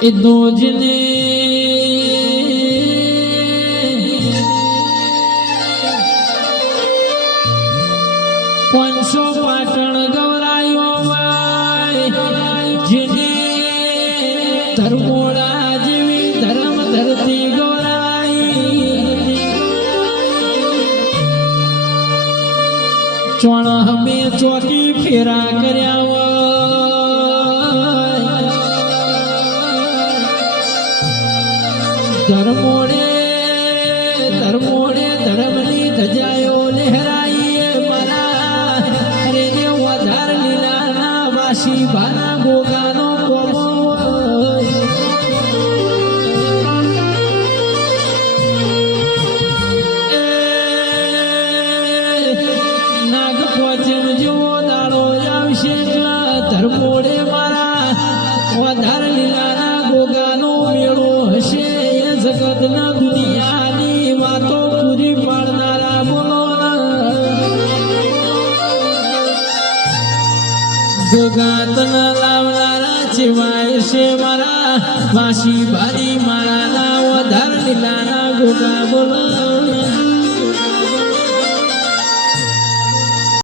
એ દોજને પાંચસો પાટણ ગવરાયો જેને ધર્મોડા જેવી ધર્મ ધરતી ગવરાઈ ચોણ હમે ચોકી ફેરા કર્યા ધર્મોડે ધર્મોડે ધર્મની ધજાયો લહેરાઈએ મારા અરે ને વધાર લીલાના વાસી ભાના ગોગાનો કોમો નાગ પોચમ જેવો દાડો આવશે ધર્મોડે મારા વધાર લીલાના ગોગાનો મેળો હશે જગતના દુનિયાની વાતો પૂરી પાડનારા બોલો ગોગાતના લાવનારા છેવાય છે મારા વાસી ભારી મારા ના વધાર લીલાના ગોગા બોલો